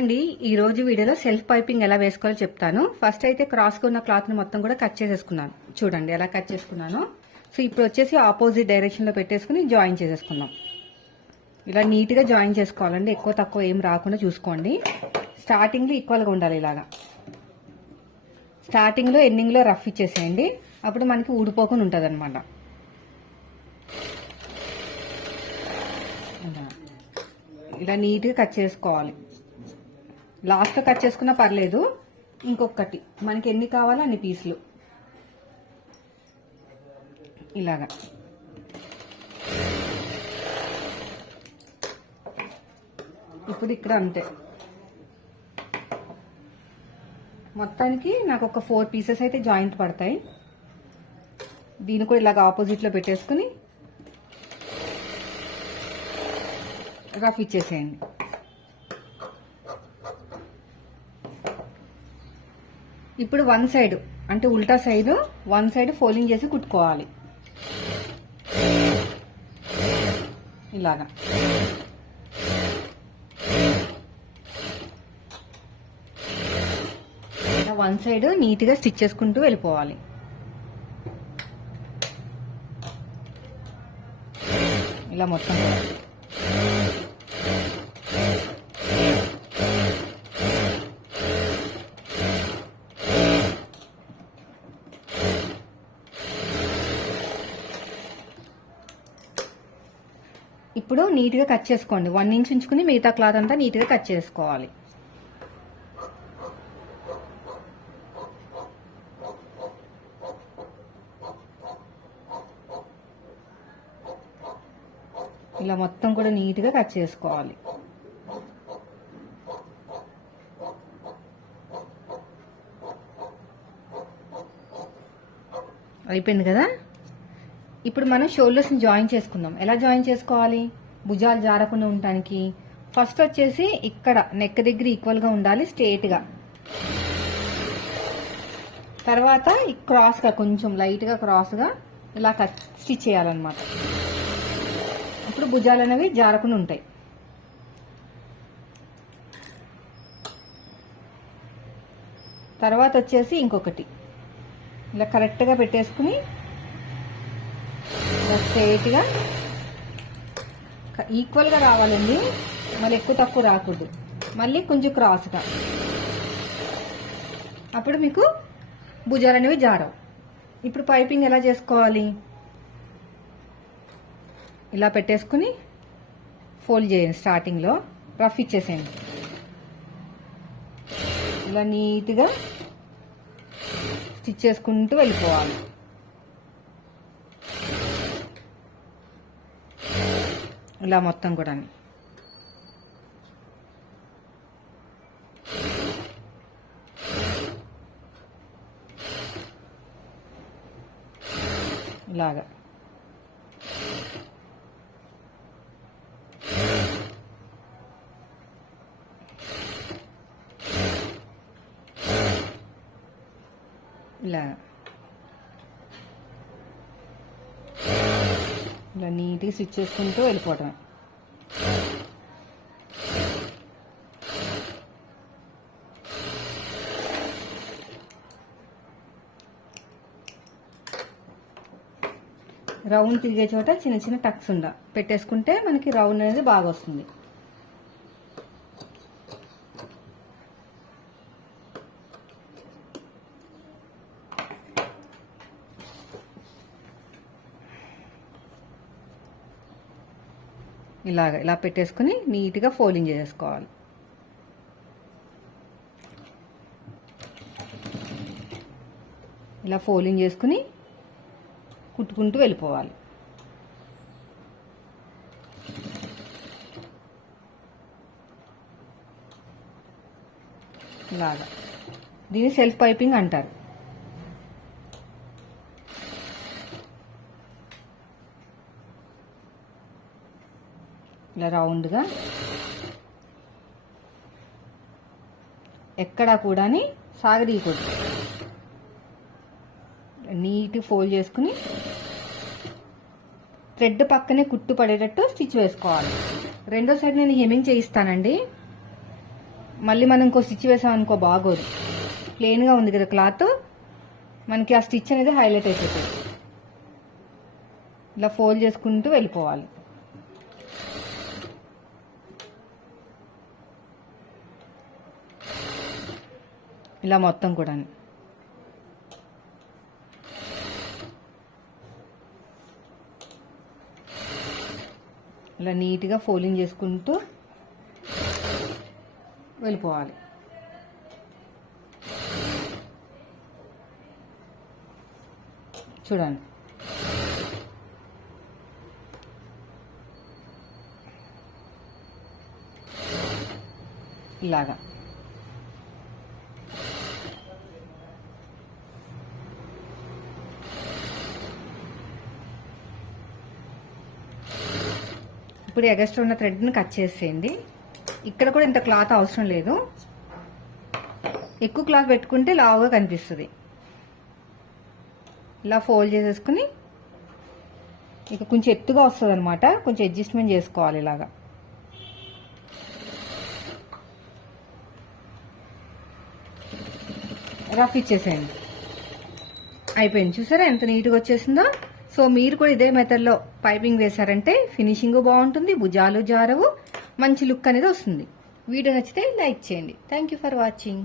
అండి ఈ రోజు వీడియోలో సెల్ఫ్ పైపింగ్ ఎలా వేసుకోవాలో చెప్తాను. ఫస్ట్ అయితే క్రాస్ గా ఉన్న క్లాత్ ని మొత్తం కూడా కట్ చేసేసుకున్నాను. చూడండి ఎలా కట్ చేసుకున్నాను. సో ఇప్పుడు వచ్చేసి ఆపోజిట్ డైరెక్షన్ లో పెట్టేసుకుని జాయిన్ చేసేసుకుందాం. ఇలా నీట్ గా జాయిన్ చేసుకోవాలండి. ఎక్కువ తక్కువ ఏం రాకుండా చూసుకోండి. స్టార్టింగ్ లో ఈక్వల్ గా ఉండాలి. ఇలాగా స్టార్టింగ్ లో ఎండింగ్ లో రఫ్ ఇచ్చేసేయండి. అప్పుడు మనకి ఊడిపోకుండా ఉంటది అనమాట. ఇలా నీట్ గా కట్ చేసుకోవాలి. లాస్ట్ కట్ చేసుకున్నా పర్లేదు. ఇంకొకటి మనకి ఎన్ని కావాలో అన్ని పీసులు ఇలాగా ఇప్పుడు ఇక్కడ అంతే. మొత్తానికి నాకు ఒక 4 పీసెస్ అయితే జాయింట్ పడతాయి. దీన్ని కూడా ఇలాగ ఆపోజిట్ లో పెట్టేసుకుని రఫ్ ఇచ్చేసేయండి. ఇప్పుడు వన్ సైడ్ అంటే ఉల్టా సైడ్ వన్ సైడ్ ఫోల్డింగ్ చేసి కుట్టుకోవాలి. ఇలాగా వన్ సైడ్ నీట్ గా స్టిచ్ చేసుకుంటూ వెళ్ళిపోవాలి. ఇలా మొత్తం ఇప్పుడు నీట్ గా కట్ చేసుకోండి. 1 ఇంచ్ ఉంచుకుని మిగతా క్లాత్ అంతా నీట్ గా కట్ చేసుకోవాలి. ఇలా మొత్తం కూడా నీట్ గా కట్ చేసుకోవాలి. అయిపోయింది కదా. ఇప్పుడు మనం షోల్డర్స్ ని జాయిన్ చేసుకుందాం. ఎలా జాయిన్ చేసుకోవాలి? భుజాలు జారకుండా ఉండటానికి ఫస్ట్ వచ్చేసి ఇక్కడ నెక్ దగ్గర ఈక్వల్ గా ఉండాలి, స్ట్రేట్ గా. తర్వాత క్రాస్ గా కొంచెం లైట్ గా క్రాస్ గా ఇలా స్టిచ్ చేయాలన్నమాట. అప్పుడు భుజాలు అనేవి జారకుండా ఉంటాయి. తర్వాత వచ్చేసి ఇంకొకటి ఇలా కరెక్ట్ గా పెట్టేసుకుని స్ట్రైట్ గా ఈక్వల్ గా రావాలండి. మళ్ళీ ఎక్కువ తక్కువ రాకూడదు. మళ్ళీ కొంచెం క్రాస్ గా, అప్పుడు మీకు భుజాలు అనేవి జారవు. ఇప్పుడు పైపింగ్ ఎలా చేసుకోవాలి? ఇలా పెట్టేసుకుని ఫోల్డ్ చేయండి. స్టార్టింగ్ లో రఫ్ ఇచ్చేసేయండి. ఇలా నీట్ గా స్టిచ్ చేసుకుంటూ వెళ్ళిపోవాలి. ఇలా మొత్తం కూడా ఇలాగా ఇలా ఇలా నీట్గా స్టిచ్ చేసుకుంటూ వెళ్ళిపోవటం. రౌండ్ తిరిగే చోట చిన్న చిన్న టక్స్ పెట్టేసుకుంటే మనకి రౌండ్ అనేది బాగా వస్తుంది. ఇలా పెట్టేసుకుని నీట్గా ఫోల్డింగ్ చేసుకోవాలి. ఇలా ఫోల్డింగ్ చేసుకుని కుట్టుకుంటూ వెళ్ళిపోవాలి. ఇలాగా దీన్ని సెల్ఫ్ పైపింగ్ అంటారు. ఇలా రౌండ్గా ఎక్కడా కూడా సాగదీయకూడదు. నీట్ ఫోల్డ్ చేసుకుని థ్రెడ్ పక్కనే కుట్టు పడేటట్టు స్టిచ్ వేసుకోవాలి. రెండో సైడ్ నేను హెమ్మింగ్ చేయిస్తానండి. మళ్ళీ మనం ఇంకో స్టిచ్ వేసాం అనుకో బాగోదు. ప్లెయిన్గా ఉంది కదా క్లాత్, మనకి ఆ స్టిచ్ అనేది హైలైట్ అయిపోతుంది. ఇలా ఫోల్డ్ చేసుకుంటూ వెళ్ళిపోవాలి. ఇలా మొత్తం కూడా ఇలా నీట్గా ఫోల్డింగ్ చేసుకుంటూ వెళ్ళిపోవాలి. చూడండి ఇలాగా. ఇప్పుడు ఎగస్ట్రా ఉన్న థ్రెడ్ని కట్ చేసేయండి. ఇక్కడ కూడా ఇంత క్లాత్ అవసరం లేదు, ఎక్కువ క్లాత్ పెట్టుకుంటే లావుగా కనిపిస్తుంది. ఇలా ఫోల్డ్ చేసేసుకుని ఇక కొంచెం ఎత్తుగా వస్తుంది అనమాట, కొంచెం అడ్జస్ట్మెంట్ చేసుకోవాలి. ఇలాగా రఫ్ ఇచ్చేసేయండి. అయిపోయింది. చూసారా ఎంత నీట్గా వచ్చేసిందో. సో మీరు కూడా ఇదే మెథడ్లో పైపింగ్ వేశారంటే ఫినిషింగ్ బాగుంటుంది, భుజాలు జారవు, మంచి లుక్ అనేది వస్తుంది. వీడియో నచ్చితే లైక్ చేయండి. Thank you for watching.